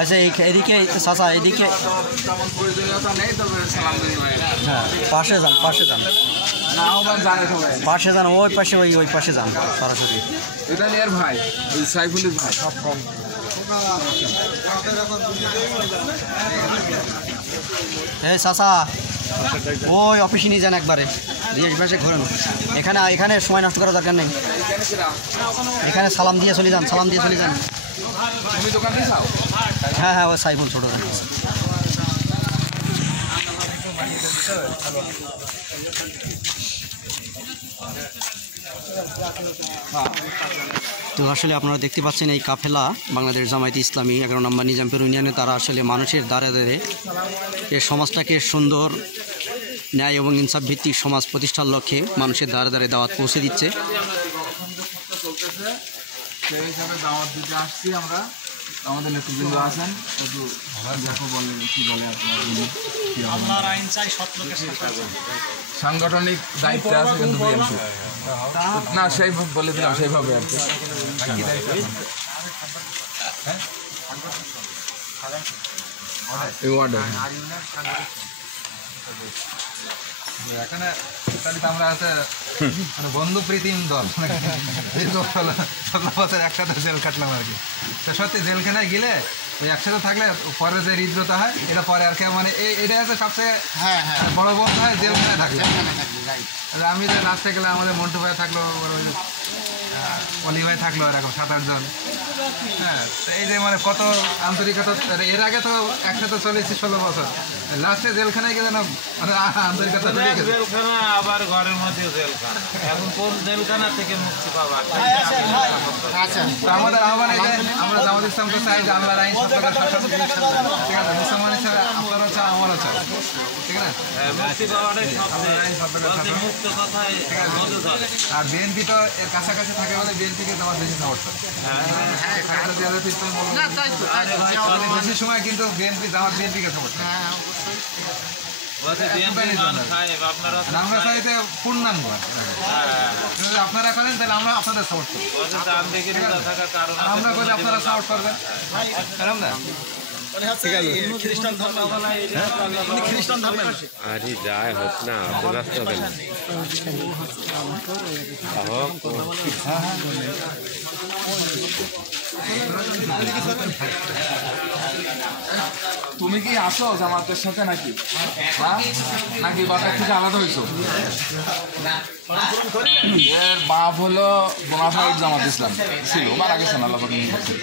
আচ্ছা এদিকে চাচা এদিকে পাশে যান পাশে যান পাশে যান ওই পাশে ওই পাশে যান সরাসরি এটা এর ভাই ওই সাইফুলের ভাই এই চাচা ওই অফিসে নিয়ে যান একবারে দিয়ে পাশে ঘুরেন এখানে সময় নষ্ট করার দরকার নেই এখানে সালাম দিয়ে চলে যান হ্যাঁ হ্যাঁ ওই সাইফুল ছোটো তো আসলে আপনারা দেখতে পাচ্ছেন এই কাফেলা বাংলাদেশ জামায়াতে ইসলামী 11 নম্বর নিজামপুর ইউনিয়নে তারা আসলে মানুষের দ্বারে দ্বারে এই সমাজটাকে সুন্দর ন্যায় এবং ইনসাফ ভিত্তিক সমাজ প্রতিষ্ঠার লক্ষ্যে মানুষের দ্বারে দ্বারে দাওয়াত পৌঁছে দিচ্ছে। সেই হিসাবে দাওয়াত দিতে আসছি আমরা। আমাদের নেতৃবৃন্দ আছেন, একটু দেখো বলেন কি বলে আপনার আইন চাই সৎ লোকের সাংগঠনিক দায়িত্ব আছে কিন্তু বিএনপি না সেই বলে দিলাম সেইভাবে আর কি। এখানে আমরা আছে মানে বন্ধু প্রীতিম দল দীর্ঘ 16 বছর একসাথে জেল কাটলাম আর কি। তা সত্যি জেলখানায় গেলে ওই একসাথে থাকলে পরে যে হৃদ্রতা হয় এটা পরে আর কি মানে এটা আছে সবচেয়ে বড় বন্ধু হয় জেলখানায় থাকলে। আমি যে লাস্টে গেলে আমাদের মন্টু ভাই থাকলো, অলি ভাই থাকলো, এরকম 7-8 জন। হ্যাঁ, এই যে মানে কত আন্তরিকতা। এর আগে তো একসাথে চলেছি 16 বছর, লাস্টে জেলখানায় গেলে না মানে আন্তরিকতা জেলখানা আবার ঘরের মধ্যে জেলখানা। এখন কোন জেলখানা থেকে মুক্তি পাবা? আমাদের আহ্বান আমরা জামাত ইসলামকে চাই যে আল্লাহর আইন সরকারের শাসন, ঠিক আছে, মুসলমান হিসেবে আপনারও চাই আমারও চাই, ঠিক আছে। মুক্তি পাওয়াটাই মুক্ত কথাই, ঠিক আছে। আর বিএনপি তো এর কাছাকাছি থাকে বলে বিএনপিকে তোমার বেশি সাপোর্ট করে। বেশি সময় কিন্তু বিএনপি জামাত বিএনপিকে সাপোর্ট করে। আমরা চাইতে পূর্ণাঙ্গ আপনারা করেন, তাহলে আমরা আপনাদের সাপোর্ট করি। আমরা করে আপনারা সাপোর্ট করবেন। আরে যায় হোক না, ব্যস্ত হবেন। তুমি কি আসো জামাতের সাথে নাকি নাকি বাসার থেকে আলাদা হয়েছো? এর বাপ হলো বোনাফাইড জামাত ইসলাম ছিল, মারা গেছেন আল্লাহ পাক নিয়ে গেছেন।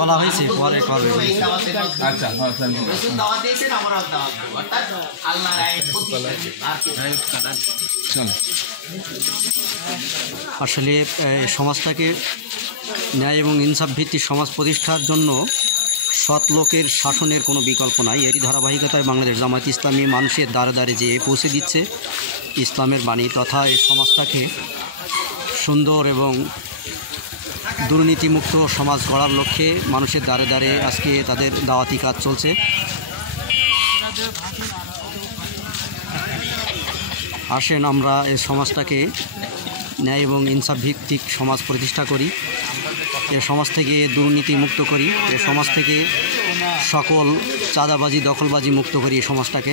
বলা হয়েছে পরে করবে। আচ্ছা, আসলে সমাজটাকে ন্যায় এবং ইনসাফ ভিত্তিক সমাজ প্রতিষ্ঠার জন্য সৎ লোকের শাসনের কোনো বিকল্প নাই। এরই ধারাবাহিকতায় বাংলাদেশ জামায়াতে ইসলামী মানুষের দ্বারে দ্বারে যেয়ে পৌঁছে দিচ্ছে ইসলামের বাণী তথা এই সমাজটাকে সুন্দর এবং দুর্নীতিমুক্ত সমাজ গড়ার লক্ষ্যে মানুষের দ্বারে দ্বারে আজকে তাদের দাওয়াতি কাজ চলছে। আসেন আমরা এই সমাজটাকে ন্যায় এবং ইনসাফ ভিত্তিক সমাজ প্রতিষ্ঠা করি, এ সমাজ থেকে দুর্নীতি মুক্ত করি, এ সমাজ থেকে সকল চাঁদাবাজি দখলবাজি মুক্ত করি এই সমাজটাকে।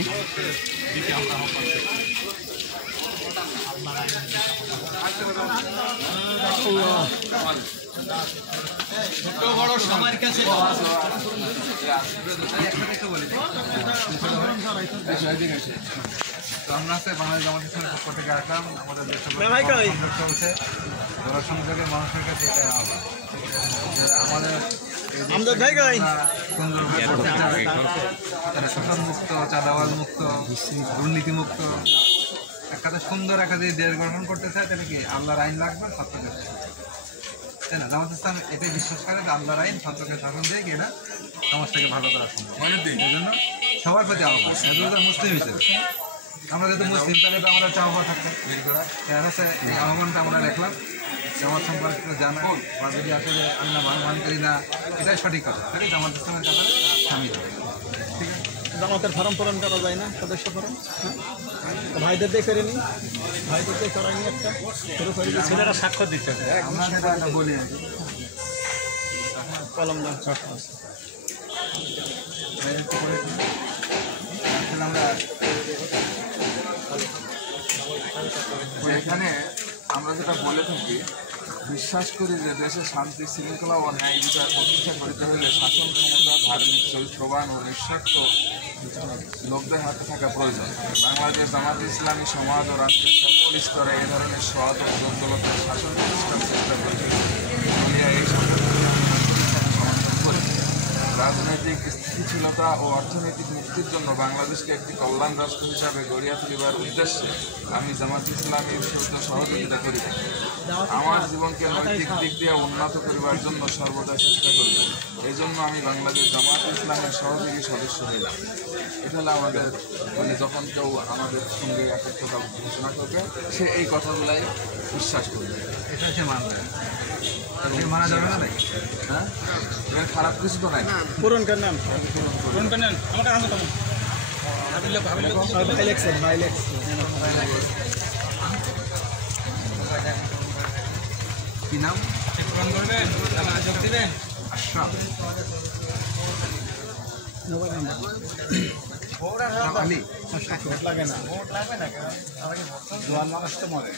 আমরা আছে বাংলাদেশ জামাত ইসলামের পক্ষ থেকে আসলাম। আমাদের চলছে জনসংযোগে মানুষের কাছে এটা আমাদের শোষণ মুক্ত, চাঁদাবাজ মুক্ত, দুর্নীতি মুক্ত একটা তো সুন্দর একটা যদি দেশ গঠন করতে চায় তাহলে কি আল্লাহর আইন লাগবে, সত্যকে, তাই না? জামাত ইসলাম এটাই বিশ্বাস করে যে আল্লাহর আইন সত্যকে শাসন দিয়ে কি না সমাজটাকে ভালো করা সম্ভব। এই জন্য সবার প্রতি আহ্বান, মুসলিম হিসেবে আমরা যেহেতু মুসলিম তাহলে তো আমাদের চাওয়া থাকতো হচ্ছে এই আহ্বানটা আমরা দেখলাম জামাত সম্পর্কে জানা বা যদি আসলে আমরা মান করি না, এটাই সঠিক কথা, তাহলে জামাত ইসলামের কথা সামিল হবে। ঠিক আছে, জামাতের ফর্ম পূরণ করা যায় না, সদস্য ফর্ম ভাইদের দিয়ে করে নি, ভাইদের দিয়ে করায়নি একটা শুরু করে দিয়েছে, ছেলেরা স্বাক্ষর দিচ্ছে। আমরা সেটা একটা বলি আর কি। কলম দাও। আমরা এখানে আমরা যেটা বলে থাকি, বিশ্বাস করি যে দেশে শান্তি শৃঙ্খলা ও ন্যায় বিচার প্রতিষ্ঠা করতে হলে শাসন ক্ষমতা, ধার্মিক চরিত্রবান ও নিঃস্বার্থ লোকদের হাতে থাকা প্রয়োজন। বাংলাদেশ জামাত ইসলামী সমাজ ও রাষ্ট্রের সকল স্তরে এ ধরনের সৎ ও যোগ্য লোকের শাসন প্রতিষ্ঠার চেষ্টা করে এই রাজনৈতিক স্থিতিশীলতা ও অর্থনৈতিক মুক্তির জন্য বাংলাদেশকে একটি কল্যাণ রাষ্ট্র হিসাবে গড়িয়া তুলিবার উদ্দেশ্যে আমি জামাত ইসলামীর সহিত সহযোগিতা করি। আমার জীবনকে নৈতিক দিক দিয়ে উন্নত করিবার জন্য সর্বদা চেষ্টা করব। এই জন্য আমি বাংলাদেশ জামাত ইসলামের সহযোগী সদস্য হইলাম। এটা হলো আমাদের যখন কেউ আমাদের সঙ্গে একত্রতা ঘোষণা করবে, সে এই কথাগুলাই বিশ্বাস করবে। এটা সে মানবে, মানা যাবে না নাকি? হ্যাঁ, এর খারাপ কিছু তো নাই। পূরণ করেন নাম কোন পেনেন আমাকে হাতে দাও। কি নাম? ফোন করবেন, তাহলে যোগ দিবেন। আশরাফ আলী। লাগে না, জোয়ান মানুষ তো মরে।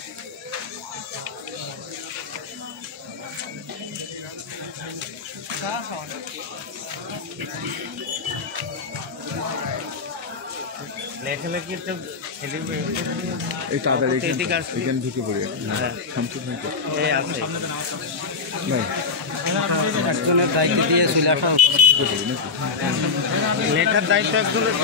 লেখালেখি তো এই তাড়াতাড়ি এখানে ঢুকে পড়ে একজনের দায়িত্ব দিয়ে চলে আসা লেখার দায়িত্ব একজনের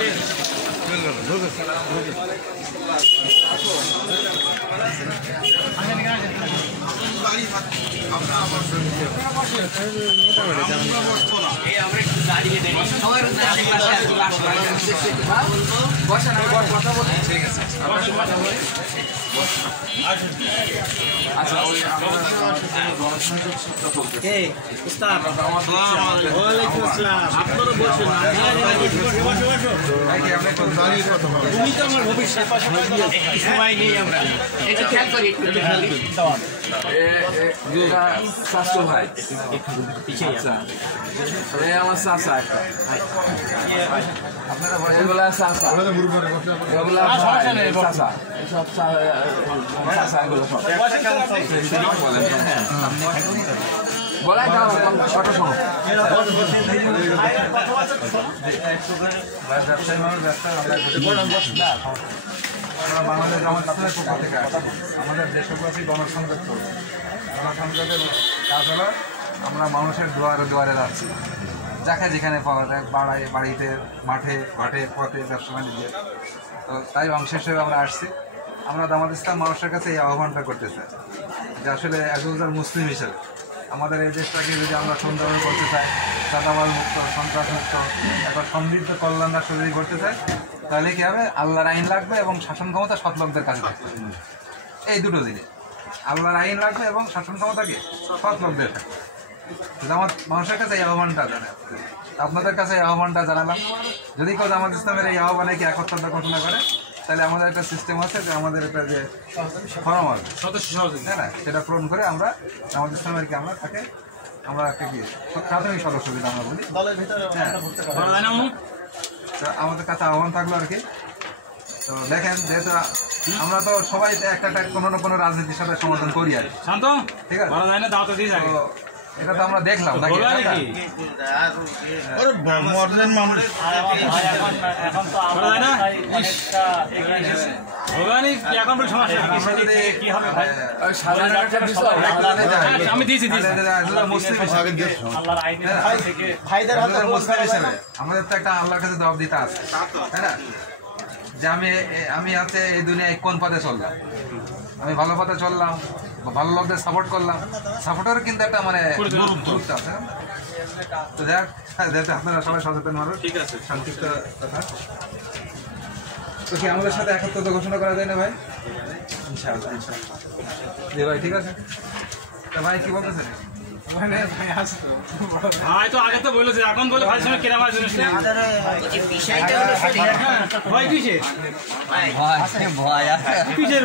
আচ্ছা, ওই আমরা গণসংযোগ সূত্র বলতে ওয়ালাইকুম আসসালাম। আপনারও বসুন, তুমি তো আমার ভবিষ্যৎ সময় নেই, আমরা এটা খেয়াল করি স্বাস্থ্য ভাই। আচ্ছা, এই আমার চাষা একটা, আপনারা এগুলা চাষা, এগুলা চাষা, এসব চাষা, এগুলো সব বলাই দাও কত সময়। ব্যবসায়ী মানুষ ব্যবসা আমরা বাংলাদেশ জামাত ইসলামের পক্ষ থেকে আসছি। আমাদের দেশব্যাপী গণসংযোগ চলছে। গণসংযোগের কাজ হলো আমরা মানুষের দুয়ারে দুয়ারে যাচ্ছি, যাকে যেখানে পাওয়া যায়, বাড়িতে, মাঠে, ঘাটে, পথে, ব্যবসা বাণিজ্যে। তো তাই অংশ হিসেবে আমরা আসছি। আমরা জামাত ইসলাম মানুষের কাছে এই আহ্বানটা করতে চাই যে আসলে একজন মুসলিম হিসেবে আমাদের এই দেশটাকে যদি আমরা সুন্দর করতে চাই, চাঁদাবাজ মুক্ত, সন্ত্রাস মুক্ত, একটা সমৃদ্ধ কল্যাণ রাষ্ট্র যদি করতে চাই, তাহলে কী হবে? আল্লাহর আইন লাগবে এবং শাসন ক্ষমতা সৎ লোকদের কাছে থাকবে। এই দুটো দিকে আল্লাহর আইন লাগবে এবং শাসন ক্ষমতাকে সৎ লোকদের থাকবে। জামাত মানুষের কাছে এই আহ্বানটা জানায়, আপনাদের কাছে এই আহ্বানটা জানালাম। যদি কেউ জামাত ইসলামের এই আহ্বানে কি একত্রতা ঘোষণা করে, তাহলে আমাদের একটা সিস্টেম আছে যে আমাদের একটা যে ফরম আছে সদস্য সহযোগী, তাই না, সেটা পূরণ করে আমরা জামাত ইসলামের কি আমরা তাকে আমরা একটা কি প্রাথমিক সদস্য যদি আমরা বলি, হ্যাঁ, তো আমাদের কাছে আহ্বান থাকলো আর কি। তো দেখেন, যেহেতু আমরা তো সবাই একটা কোনো না কোনো রাজনীতির সাথে সমর্থন করি আর কি, শান্ত ঠিক আছে? বলা যায় না, দাওয়াত দিয়ে যাবে। তো এটা তো আমরা দেখলাম নাকি? বলা নাকি মর্যাদার মানুষ বলা যায় না, ভোগানি এখন বলে সমস্যা কি হবে ভাই? আমি দিয়েছি মুসলিম হিসেবে আমাদের তো একটা আল্লাহর কাছে জবাব দিতে আছে, তাই না? যে আমি আছে এই দুনিয়ায় কোন পথে চললাম, আমি ভালো পথে চললাম, ভালো লোকদের সাপোর্ট করলাম, সাপোর্টের কিন্তু একটা মানে গুরুত্ব আছে। তো দেখ যাতে আপনারা সবাই সচেতন মানুষ, ঠিক আছে, সংক্ষিপ্ত কথা। তো কি আমাদের সাথে একত্রতা ঘোষণা করা যায় না ভাই? ইনশাআল্লাহ ইনশাআল্লাহ। জি ভাই ঠিক আছে। তো ভাই কি বলতেছেন? ভাই তো আগে তো বললো যে এখন বলে ভাই সঙ্গে কেনা জিনিস বিষয়টা হলো ভয় কিসের ভয় আছে। কিসের